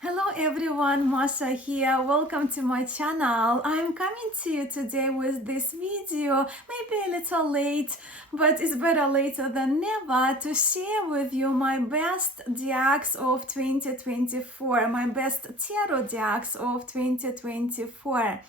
Hello everyone, Masha here. Welcome to my channel. I'm coming to you today with this video, maybe a little late, but it's better later than never, to share with you my best decks of 2024, my best tarot decks of 2024.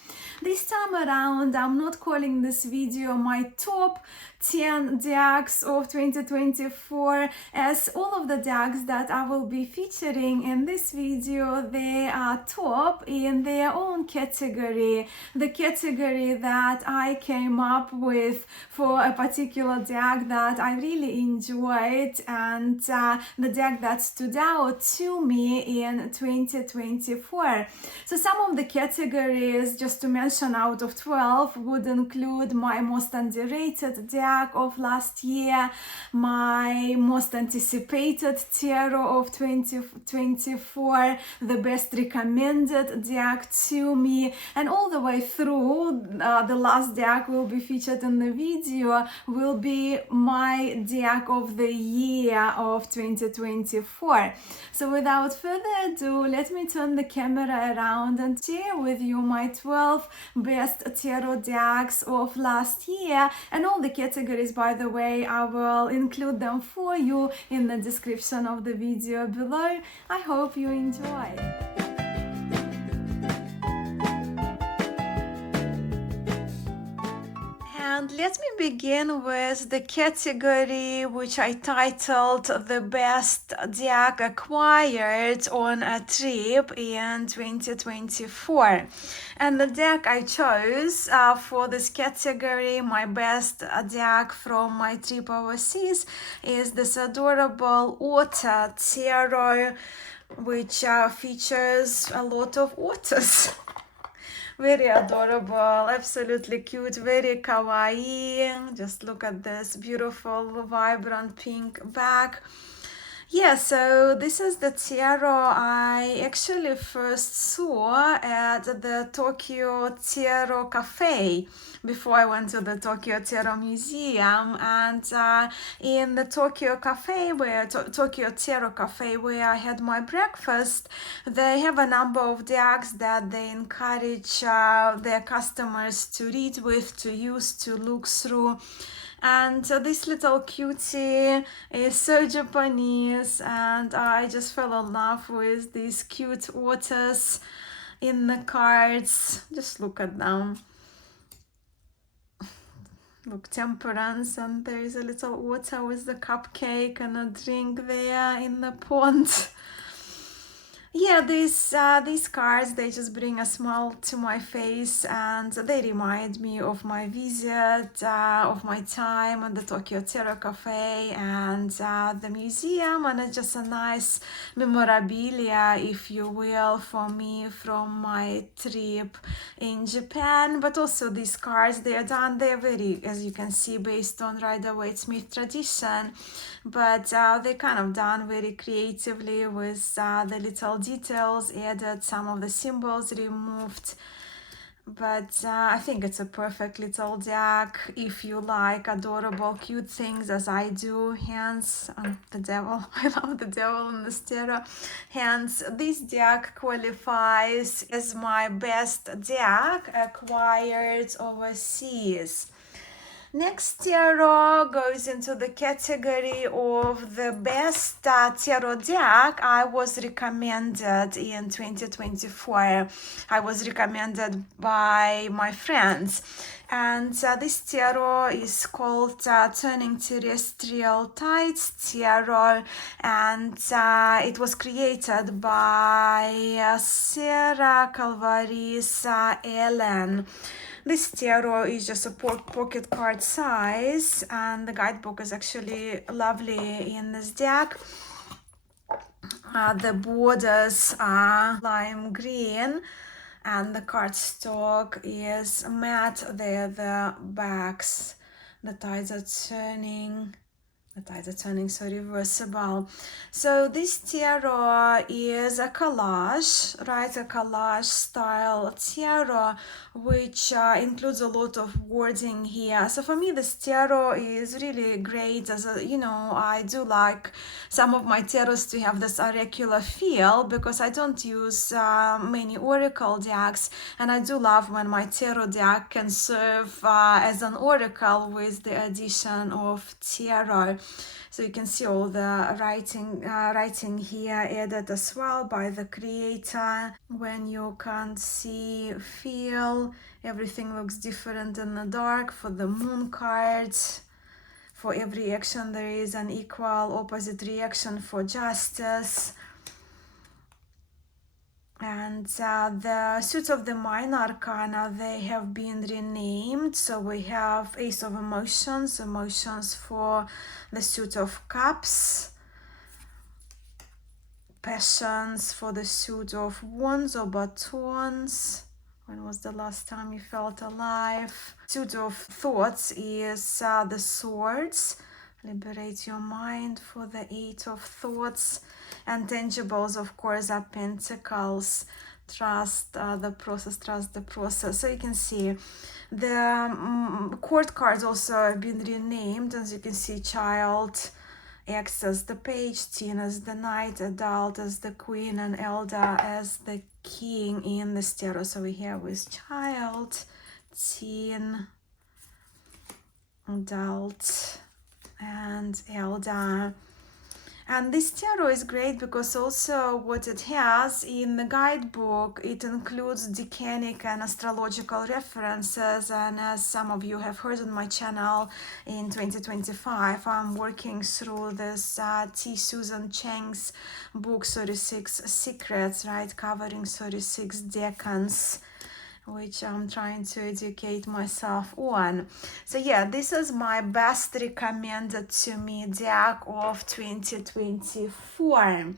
This time around, I'm not calling this video my top 10 decks of 2024, as all of the decks that I will be featuring in this video, they are top in their own category, the category that I came up with for a particular deck that I really enjoyed, and the deck that stood out to me in 2024. So some of the categories, just to mention out of 12, would include my most underrated deck of last year, my most anticipated tarot of 2024, the best recommended deck to me, and all the way through, the last deck will be featured in the video, will be my deck of the year of 2024. So without further ado, let me turn the camera around and share with you my 12 best tarot decks of last year, and all the categories, by the way, I will include them for you in the description of the video below. I hope you enjoy. And let me begin with the category which I titled the best deck acquired on a trip in 2024. And the deck I chose for this category, my best deck from my trip overseas, is this adorable Otter Tarot, which features a lot of otters. Very adorable, absolutely cute, very kawaii. Just look at this beautiful, vibrant pink back. Yeah, so this is the tarot I actually first saw at the Tokyo Tarot Cafe before I went to the Tokyo Tarot Museum. And in the Tokyo Cafe, Tokyo Tarot Cafe, where I had my breakfast, they have a number of decks that they encourage their customers to read with, to use, to look through. And this little cutie is so Japanese, and I just fell in love with these cute otters in the cards. Just look at them. Look, temperance, and there is a little otter with the cupcake and a drink there in the pond. Yeah, these cards, they just bring a smile to my face, and they remind me of my visit, of my time at the Tokyo Tarot Cafe and the museum, and it's just a nice memorabilia, if you will, for me from my trip in Japan. But also these cards, they're very, as you can see, based on Rider-Waite-Smith tradition, but they're kind of done very creatively with the little details added, some of the symbols removed. But I think it's a perfect little deck if you like adorable, cute things, as I do. Hence, the devil. I love the devil in the tarot. Hence, this deck qualifies as my best deck acquired overseas. Next tarot goes into the category of the best tarot deck I was recommended in 2024. I was recommended by my friends. And this tarot is called Turning Terrestrial Tides Tarot, and it was created by Sarah Calvaris Ellen. This tarot is just a pocket card size, and the guidebook is actually lovely in this deck. The borders are lime green, and the cardstock is matte. There the backs. The tides are turning The tides are turning so reversible. So this tarot is a collage, right? A collage style tarot, which includes a lot of wording here. So for me, this tarot is really great. As a, I do like some of my tarots to have this oracular feel because I don't use many oracle decks, and I do love when my tarot deck can serve as an oracle with the addition of tarot. So you can see all the writing here added as well by the creator. When you can't see, feel, everything looks different in the dark. For the moon cards, for every action there is an equal opposite reaction for justice. And the suits of the minor arcana, they have been renamed. So we have Ace of Emotions, emotions for the suit of cups, passions for the suit of wands or batons. When was the last time you felt alive? Suit of thoughts is the swords. Liberate your mind for the 8 of thoughts. And tangibles, of course, are pentacles. Trust the process, trust the process. So you can see the court cards also have been renamed. As you can see, child acts as the page, teen as the knight, adult as the queen, and elder as the king in the tarot. So we have with child, teen, adult, and elder. And this tarot is great because also what it has in the guidebook, it includes decanic and astrological references. And as some of you have heard on my channel, in 2025, I'm working through this T. Susan Chang's book, 36 Secrets, right, covering 36 decans, which I'm trying to educate myself on. So yeah, this is my best recommended to me deck of 2024.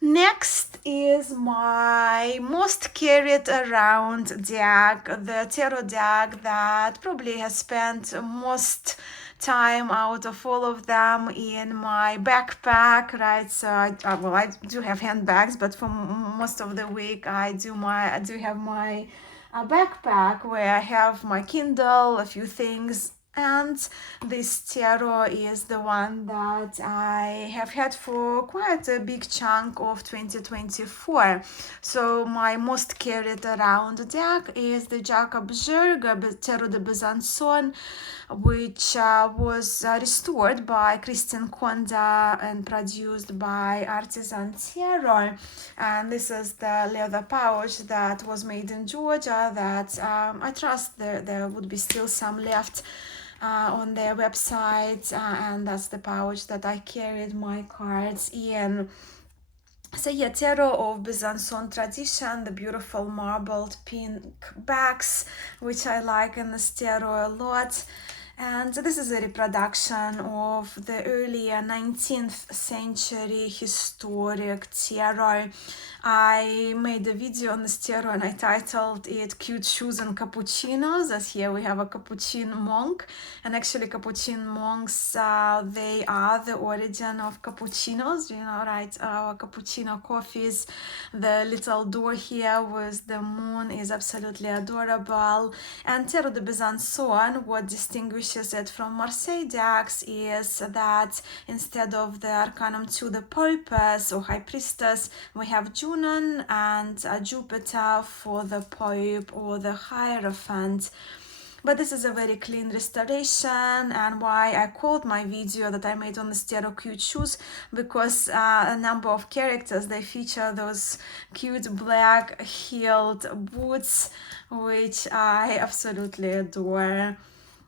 Next is my most carried around deck, the tarot deck that probably has spent most time out of all of them in my backpack, right? So I do have handbags, but for most of the week I do have my backpack where I have my Kindle, a few things, and this tarot is the one that I have had for quite a big chunk of 2024. So my most carried around deck is the Jacob Jurga Tarot de Besançon, which was restored by Christine Conda and produced by Artisan Tarot. And this is the leather pouch that was made in Georgia that I trust there would be still some left on their website, and that's the pouch that I carried my cards in. So yeah, tarot of Besançon tradition, the beautiful marbled pink backs, which I like in this tarot a lot. And this is a reproduction of the earlier 19th century historic tarot. I made a video on this tarot and I titled it Cute Shoes and Cappuccinos, as here we have a Capuchin monk. And actually Capuchin monks, they are the origin of cappuccinos, right? Our cappuccino coffees. The little door here with the moon is absolutely adorable. And Tarot de Besançon, what distinguishes it from Marseille decks is that instead of the Arcanum 2, the Poipus or High Priestess, we have Junon and Jupiter for the Pope or the Hierophant. But this is a very clean restoration, and why I called my video that I made on the tarot Cute Shoes, because a number of characters, they feature those cute black heeled boots, which I absolutely adore.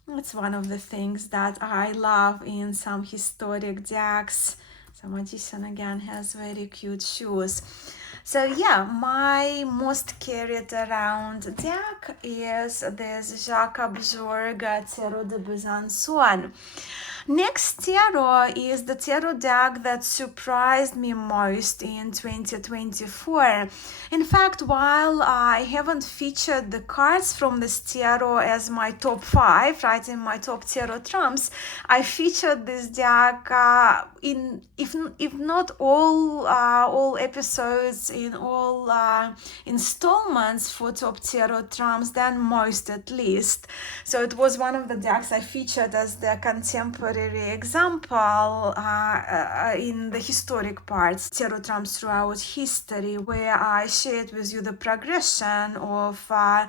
It's one of the things that I love in some historic decks. So Magician again has very cute shoes. So yeah, my most carried around deck is this Jacob Jorga Tarot de Besançon. Next tarot is the tarot deck that surprised me most in 2024. In fact, while I haven't featured the cards from this tarot as my top 5, right, in my top tarot trumps, I featured this deck in, if not all episodes, in all installments for top tarot trumps, then most at least. So it was one of the decks I featured as the contemporary example in the historic parts, tarot trumps throughout history, where I shared with you the progression of a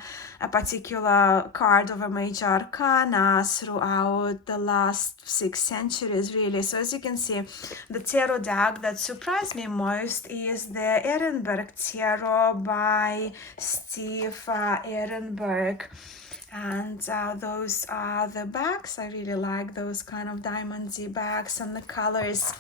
particular card of a major arcana throughout the last 6 centuries, really. So as you can see, the tarot deck that surprised me most is the Ehrenberg Tarot by Steve Ehrenberg. And those are the backs. I really like those kind of diamondy backs and the colors.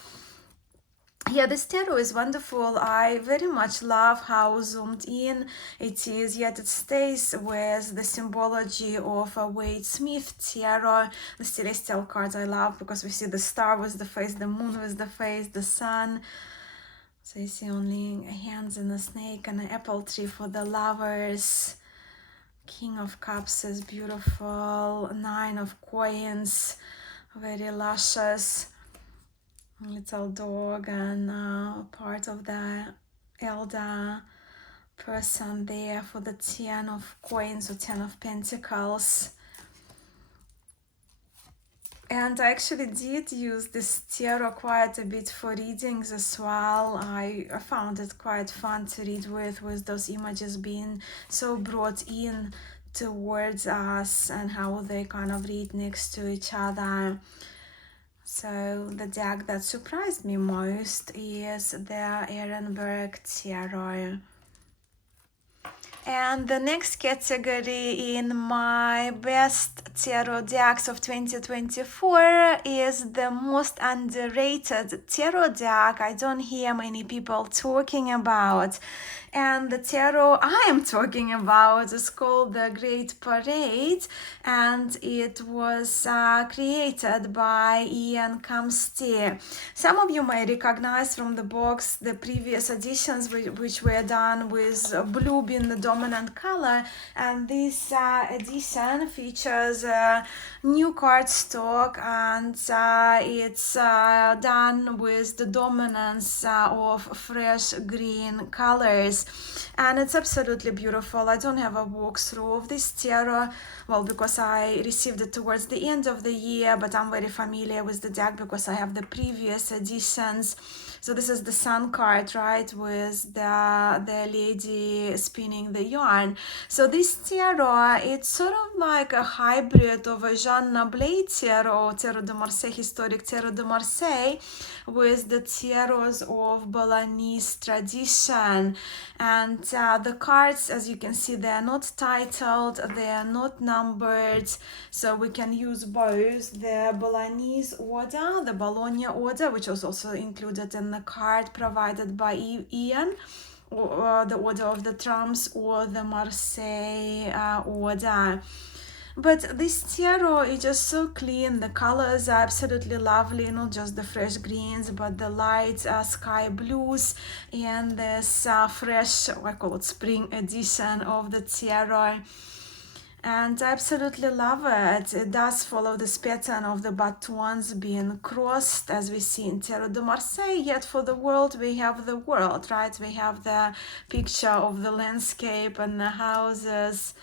Yeah, this tarot is wonderful. I very much love how zoomed in it is, yet it stays with the symbology of a Wade Smith tarot. The celestial cards I love because we see the star with the face, the moon with the face, the sun. So you see only hands and a snake and an apple tree for the lovers. King of Cups is beautiful. 9 of Coins, very luscious. Little dog and part of the elder person there for the 10 of Coins or 10 of Pentacles. And I actually did use this tarot quite a bit for readings as well. I found it quite fun to read with those images being so brought in towards us and how they kind of read next to each other. So the deck that surprised me most is the Ehrenberg Tarot. And the next category in my best tarot decks of 2024 is the most underrated tarot deck I don't hear many people talking about. And the tarot I am talking about is called The Great Parade, and it was created by Ian Kamsty. Some of you may recognize from the box the previous editions which were done with blue being the dominant color, and this edition features a new cardstock, and it's done with the dominance of fresh green colors. And it's absolutely beautiful. I don't have a walkthrough of this tarot, well, because I received it towards the end of the year, but I'm very familiar with the deck because I have the previous editions. So this is the sun card, right, with the lady spinning the yarn. So this tarot, it's sort of like a hybrid of a Jean Nablet tarot, Tarot de Marseille, historic Tarot de Marseille, with the tarots of Balinese tradition. And the cards, as you can see, they are not titled, they are not numbered, so we can use both the Balinese order, the Bologna order, which was also included in the card provided by Ian, or the order of the trumps, or the Marseille order. But this tarot is just so clean. The colors are absolutely lovely, not just the fresh greens, but the light sky blues and this fresh, I call it spring edition of the tarot. And I absolutely love it. It does follow this pattern of the batons being crossed, as we see in Tarot de Marseille, yet for the world we have the world, right? We have the picture of the landscape and the houses.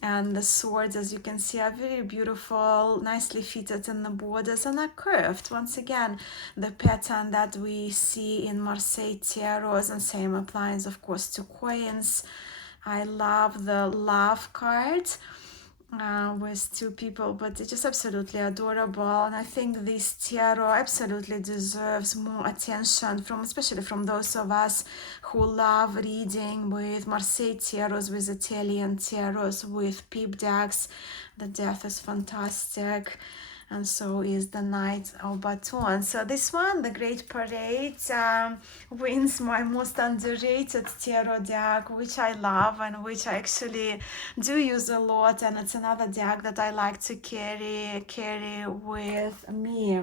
And the swords, as you can see, are very beautiful, nicely fitted in the borders and are curved. Once again, the pattern that we see in Marseille tarots, and same applies, of course, to coins. I love the love card with 2 people, but it's just absolutely adorable. And I think this tarot absolutely deserves more attention from, especially from those of us who love reading with Marseille tarots, with Italian tarots, with peep decks. The depth is fantastic. and so is the Knight of Baton. So this one, the Great Parade, wins my most underrated tarot deck, which I love and which I actually do use a lot, and it's another deck that I like to carry with me.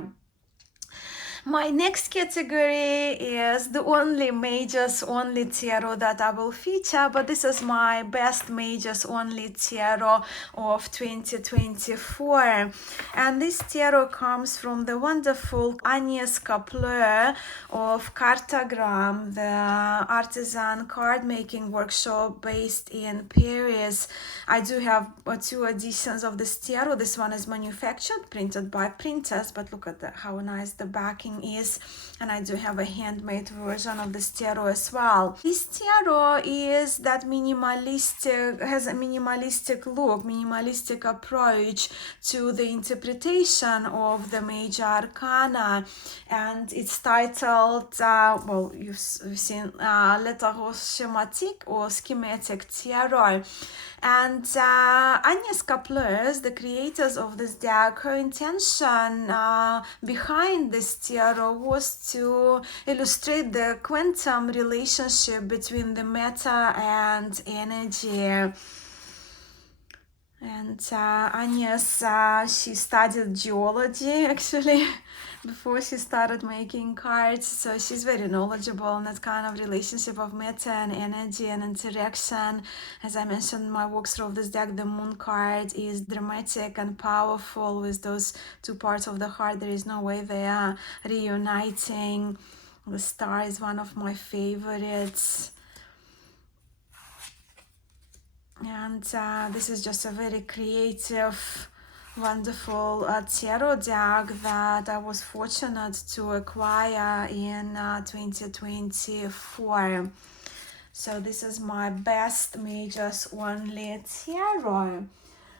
My next category is the only majors only tarot that I will feature, but this is my best majors only tarot of 2024. And this tarot comes from the wonderful Agnes Kapler of Cartagram, the artisan card making workshop based in Paris. I do have 2 editions of this tarot. This one is manufactured, printed by printers, but look at how nice the backing is, and I do have a handmade version of this tarot as well. This tarot is that minimalistic, has a minimalistic look, minimalistic approach to the interpretation of the major arcana, and it's titled, well, you've seen Lettres Schematique or Schematic Tarot. And Agnes Kapler, the creators of this deck, her intention behind this tarot was to illustrate the quantum relationship between the matter and energy. And Agnes, she studied geology actually before she started making cards, so she's very knowledgeable on that kind of relationship of matter and energy and interaction. As I mentioned in my walkthrough of this deck, the moon card is dramatic and powerful with those 2 parts of the heart. There is no way they are reuniting. The star is one of my favorites. And this is just a very creative, wonderful tarot deck that I was fortunate to acquire in 2024. So this is my best majors only tarot,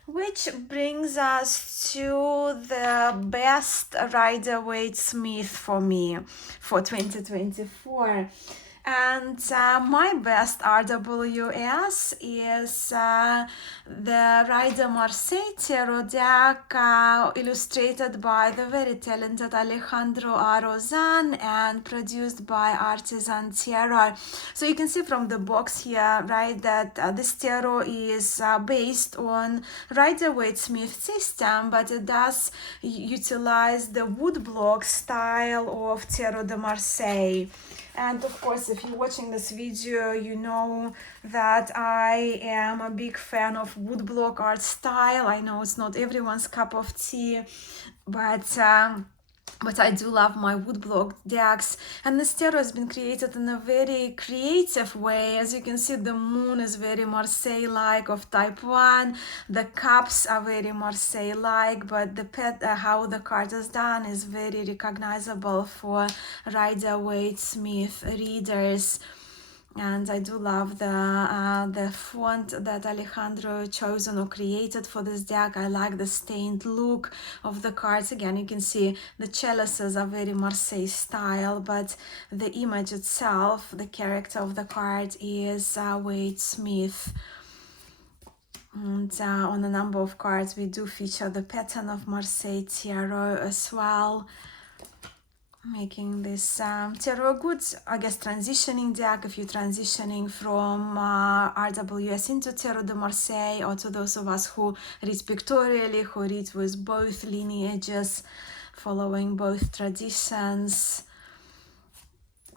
which brings us to the best Rider-Waite-Smith for me for 2024. And my best RWS is the Rider Marseille Tarot deck, illustrated by the very talented Alejandro Arozan and produced by Artisan Tarot. So you can see from the box here, right, that this tarot is based on Rider-Waite-Smith system, but it does utilize the woodblock style of Tarot de Marseille. And of course, if you're watching this video, you know that I am a big fan of woodblock art style. I know it's not everyone's cup of tea, but I do love my woodblock decks, and this tarot has been created in a very creative way. As you can see, the moon is very Marseille-like of type 1, the cups are very Marseille-like, but the how the card is done is very recognizable for Rider-Waite-Smith readers. And I do love the font that Alejandro chosen or created for this deck. I like the stained look of the cards. Again, you can see the chalices are very Marseille style, but the image itself, the character of the card is Waite-Smith. And on a number of cards, we do feature the pattern of Marseille tarot as well, making this tarot a good, I guess, transitioning deck if you're transitioning from RWS into Tarot de Marseille, or to those of us who read pictorially, who read with both lineages, following both traditions.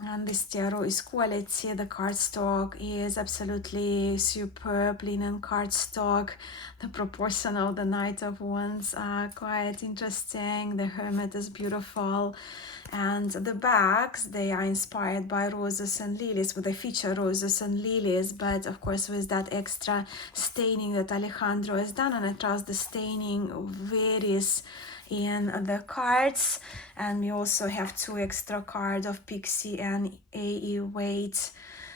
And this tarot is quality. The cardstock is absolutely superb linen cardstock. The proportion of the Knight of Wands are quite interesting. The Hermit is beautiful. And the backs, they are inspired by roses and lilies, but they feature roses and lilies, but of course with that extra staining that Alejandro has done, and I trust the staining varies in the cards. And we also have 2 extra cards of Pixie and A.E. Waite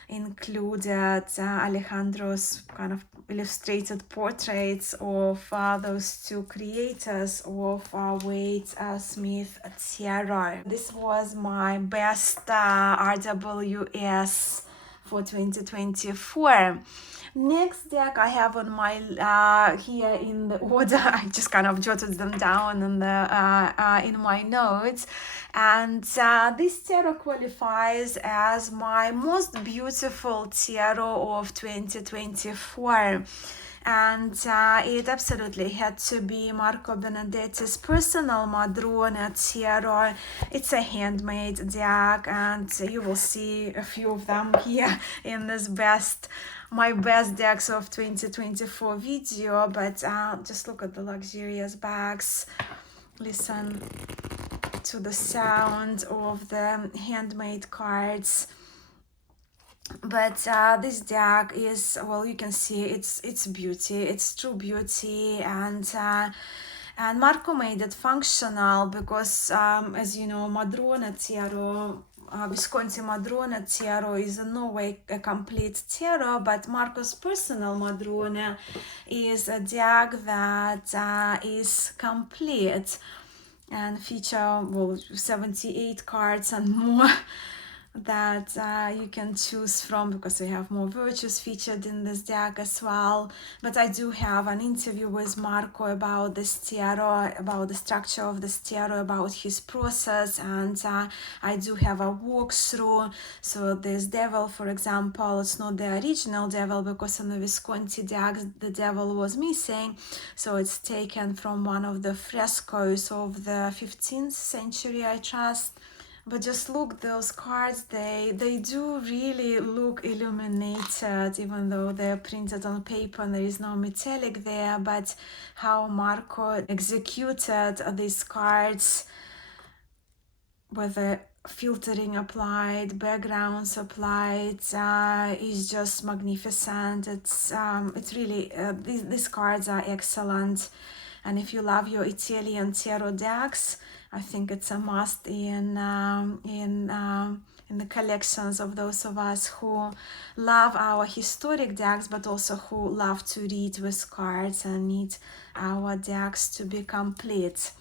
included, Alejandro's kind of illustrated portraits of those 2 creators of Waite-Smith tarot. This was my best RWS for 2024. Next deck I have on my here in the order. I just kind of jotted them down in the in my notes, and this tarot qualifies as my most beautiful tarot of 2024. And it absolutely had to be Marco Benedetti's personal Madrona tarot. It's a handmade deck, and you will see a few of them here in this my best decks of 2024 video. But just look at the luxurious bags, listen to the sound of the handmade cards. But this deck is, well, you can see it's beauty, it's true beauty, and Marco made it functional because as you know, Madrona tarot, Visconti Madrona tarot is in no way a complete tarot, but Marco's personal Madrona is a deck that is complete and feature, well, 78 cards and more that you can choose from, because we have more virtues featured in this deck as well. But I do have an interview with Marco about this tarot, about the structure of this tarot, about his process, and I do have a walkthrough. So this devil, for example, it's not the original devil, because in the Visconti deck the devil was missing, so it's taken from one of the frescoes of the 15th century, I trust. But just look, those cards, they do really look illuminated, even though they're printed on paper and there is no metallic there. But how Marco executed these cards with the filtering applied, backgrounds applied, is just magnificent. It's really, these cards are excellent. And if you love your Italian tarot decks, I think it's a must in the collections of those of us who love our historic decks, but also who love to read with cards and need our decks to be complete.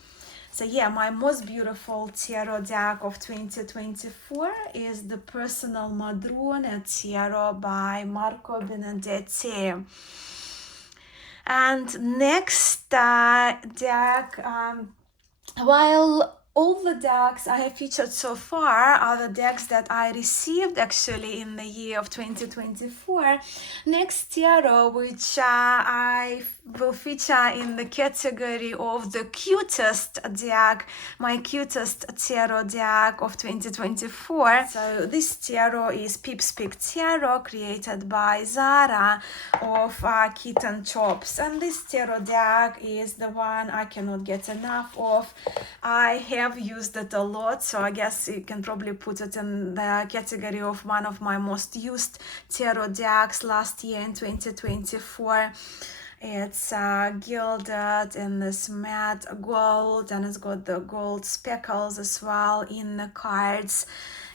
So yeah, my most beautiful tarot deck of 2024 is the personal Madrona tarot by Marco Benedetti. And next deck, while all the decks I have featured so far are the decks that I received actually in the year of 2024, next tarot, which I will feature in the category of the cutest deck, my cutest tarot deck of 2024. So this tarot is Pips Pick Tarot, created by Zara of Kitten Chops, and this tarot deck is the one I cannot get enough of. I have used it a lot, so I guess you can probably put it in the category of one of my most used tarot decks last year in 2024. It's gilded in this matte gold, and it's got the gold speckles as well in the cards,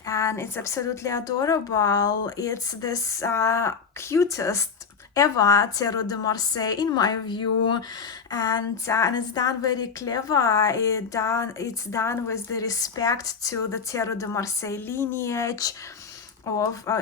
and it's absolutely adorable. It's this cutest ever tarot de Marseille in my view, and it's done very clever. It's done with the respect to the tarot de Marseille lineage,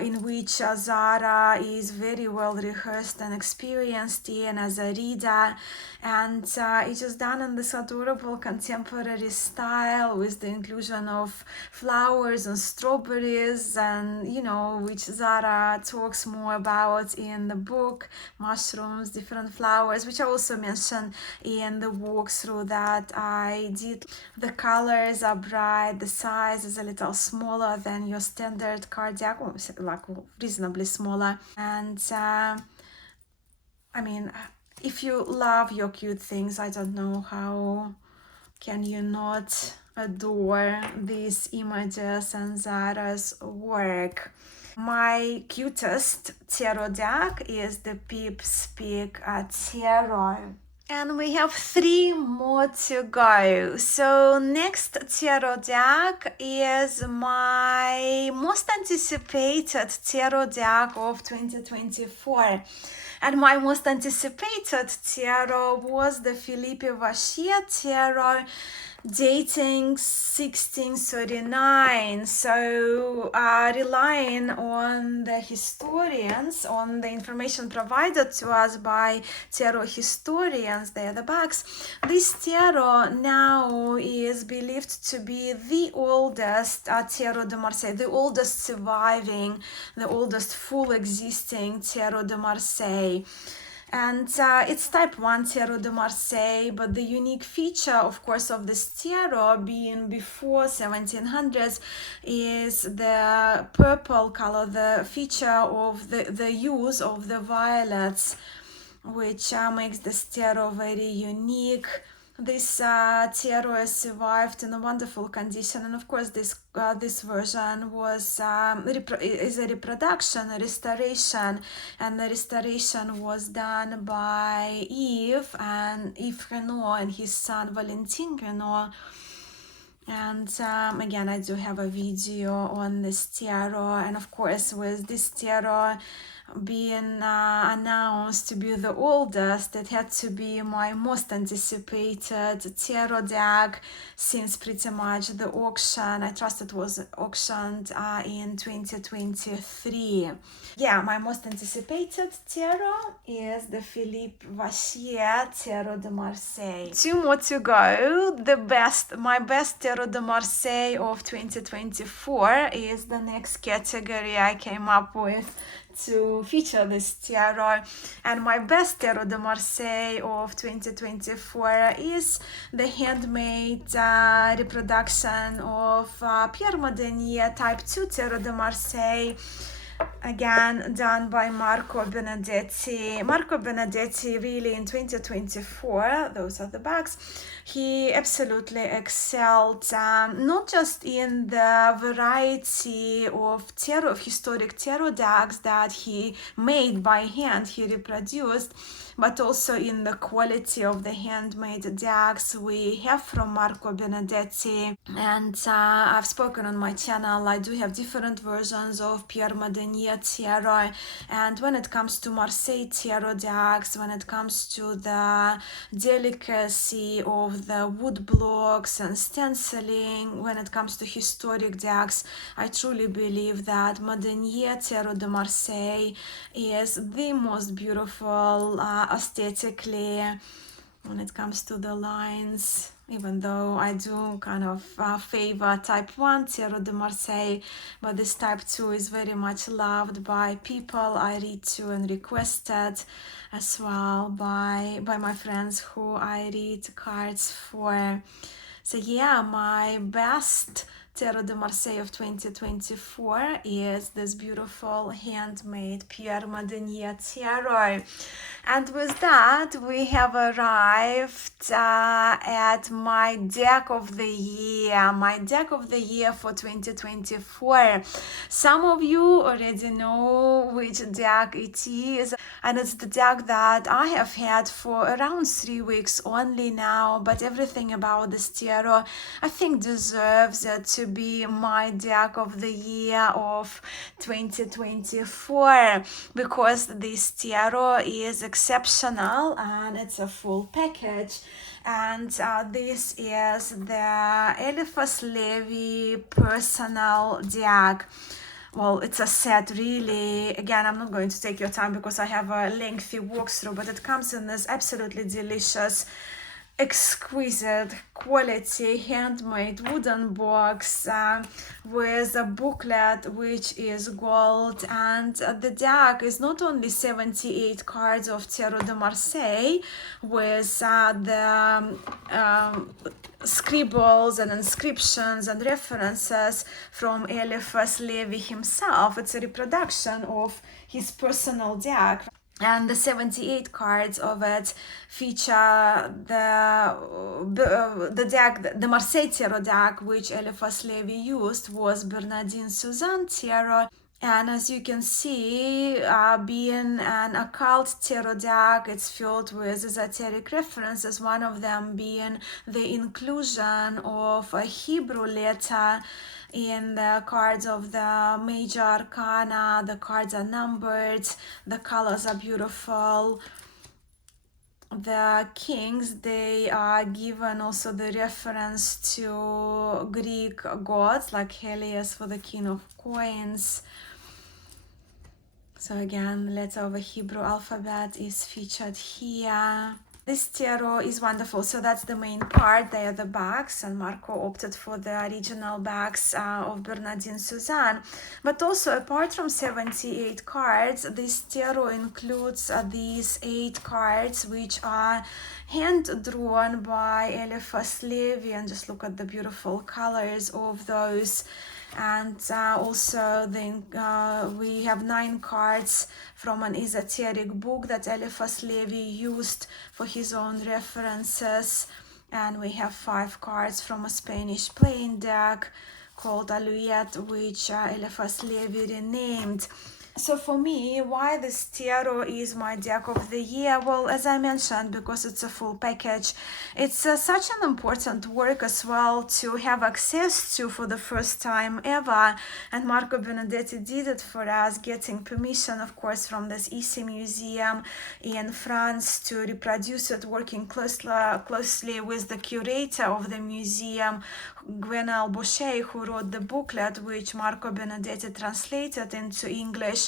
in which Zara is very well rehearsed and experienced in as a reader, and it's just done in this adorable contemporary style with the inclusion of flowers and strawberries, and you know, which Zara talks more about in the book, mushrooms, different flowers, which I also mentioned in the walkthrough that I did. The colors are bright, the size is a little smaller than your standard card deck, like reasonably smaller, and I mean, if you love your cute things, I don't know how can you not adore these images and Zara's work. My cutest tarot deck is the Pips Pick Tarot. And we have 3 more to go. So next tarot deck is my most anticipated tarot deck of 2024. And my most anticipated tarot was the Philippe Vachier tarot. dating 1639. So relying on the historians, on the information provided to us by tarot historians, they are the backs, this tarot now is believed to be the oldest tarot de Marseille, the oldest surviving, the oldest full existing tarot de Marseille. And it's type 1 tarot de Marseille, but the unique feature, of course, of this tarot being before 1700s is the purple color, the feature of the use of the violets, which makes this tarot very unique. This tarot is survived in a wonderful condition, and of course this version was is a reproduction, a restoration, and the restoration was done by Yves Renaud and his son Valentin Renaud. And again, I do have a video on this tarot, and of course with this tarot being announced to be the oldest, it had to be my most anticipated tarot deck since pretty much the auction. I trust it was auctioned in 2023. Yeah, my most anticipated tarot is the Philippe Vachier Tarot de Marseille. 2 more to go. My best Tarot de Marseille of 2024 is the next category I came up with to feature this tarot, and my best Tarot de Marseille of 2024 is the handmade reproduction of Pierre Modenier Type 2 Tarot de Marseille, again done by Marco Benedetti. Marco Benedetti really in 2024, those are the backs, he absolutely excelled, not just in the variety of historic tarot decks that he made by hand, he reproduced, but also in the quality of the handmade decks we have from Marco Benedetti. And I've spoken on my channel, I do have different versions of Pierre Modenier tarot, and when it comes to Marseille tarot decks, when it comes to the delicacy of the wood blocks and stenciling, when it comes to historic decks, I truly believe that Modenier Tarot de Marseille is the most beautiful aesthetically when it comes to the lines, even though I do kind of favor type 1 Tarot de Marseille, but this type 2 is very much loved by people I read to and requested as well by my friends who I read cards for. So yeah, my best Tarot de Marseille of 2024 is this beautiful handmade Pierre Modenier tarot. And with that, we have arrived at my deck of the year for 2024. Some of you already know which deck it is, and it's the deck that I have had for around 3 weeks only now, but everything about this tarot I think deserves to be my deck of the year of 2024, because this tarot is exceptional and it's a full package. And this is the Eliphas Levi personal deck. Well, it's a set really. Again, I'm not going to take your time because I have a lengthy walkthrough, but it comes in this absolutely delicious, exquisite quality handmade wooden box with a booklet which is gold, and the deck is not only 78 cards of Tarot de Marseille with the scribbles and inscriptions and references from Eliphas Levi himself. It's a reproduction of his personal deck. And the 78 cards of it feature the deck, the Marseille Tarot deck, which Eliphas Levi used was Bernardine Suzanne Tarot. And as you can see, being an occult tarot deck, it's filled with esoteric references, one of them being the inclusion of a Hebrew letter in the cards of the major arcana. The cards are numbered, the colors are beautiful. the kings, they are given also the reference to Greek gods, like Helios for the king of coins. So again, letter of a Hebrew alphabet is featured here. This tarot is wonderful. So that's the main part. They are the bags, and Marco opted for the original bags of Bernardine Suzanne. But also, apart from 78 cards, this tarot includes these 8 cards, which are hand-drawn by Eliphas Levi. And just look at the beautiful colors of those. And also we have 9 cards from an esoteric book that Eliphas Levi used for his own references, and we have 5 cards from a Spanish playing deck called Alouette, which Eliphas Levi renamed. So for me, why this tarot is my deck of the year? Well, as I mentioned, because it's a full package. It's such an important work as well to have access to for the first time ever. And Marco Benedetti did it for us, getting permission, of course, from this Issy Museum in France to reproduce it, working closely with the curator of the museum, Gwenelle Boucher, who wrote the booklet, which Marco Benedetti translated into English,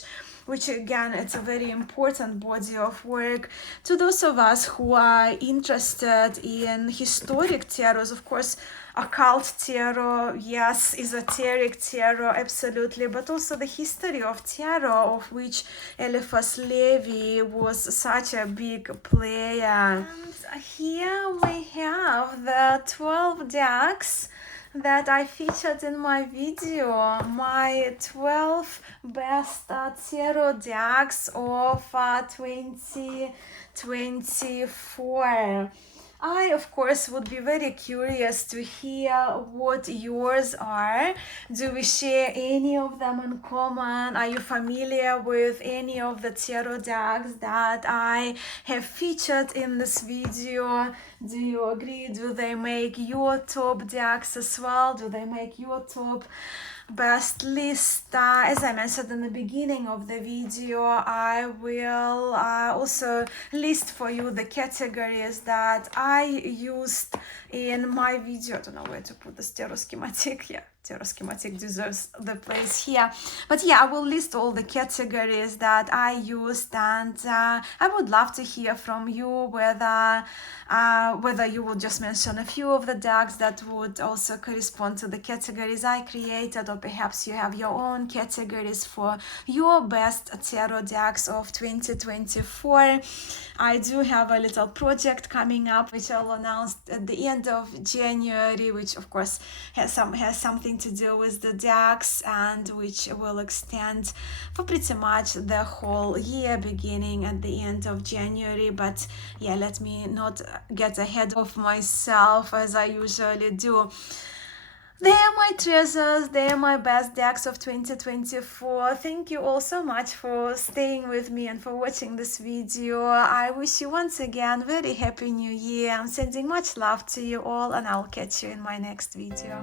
which again, it's a very important body of work. To those of us who are interested in historic tarots, of course, occult tarot, yes, esoteric tarot, absolutely, but also the history of tarot, of which Eliphas Levi was such a big player. And here we have the 12 decks that I featured in my video, my 12 best tarot decks of 2024. I, of course, would be very curious to hear what yours are. Do we share any of them in common? Are you familiar with any of the tarot decks that I have featured in this video? Do you agree? Do they make your top decks as well? Do they make your top best list? As I mentioned in the beginning of the video, I will also list for you the categories that I used in my video. I don't know where to put the tarot schematic. Yeah, tarot schematic deserves the place here. But yeah, I will list all the categories that I used, and I would love to hear from you whether you will just mention a few of the decks that would also correspond to the categories I created, or perhaps you have your own categories for your best tarot decks of 2024. I do have a little project coming up, which I'll announce at the end of January, which of course has something to do with the decks, and which will extend for pretty much the whole year, beginning at the end of January. But yeah, let me not get ahead of myself as I usually do. They are my treasures, they are my best decks of 2024. Thank you all so much for staying with me and for watching this video. I wish you once again very happy new year. I'm sending much love to you all, and I'll catch you in my next video.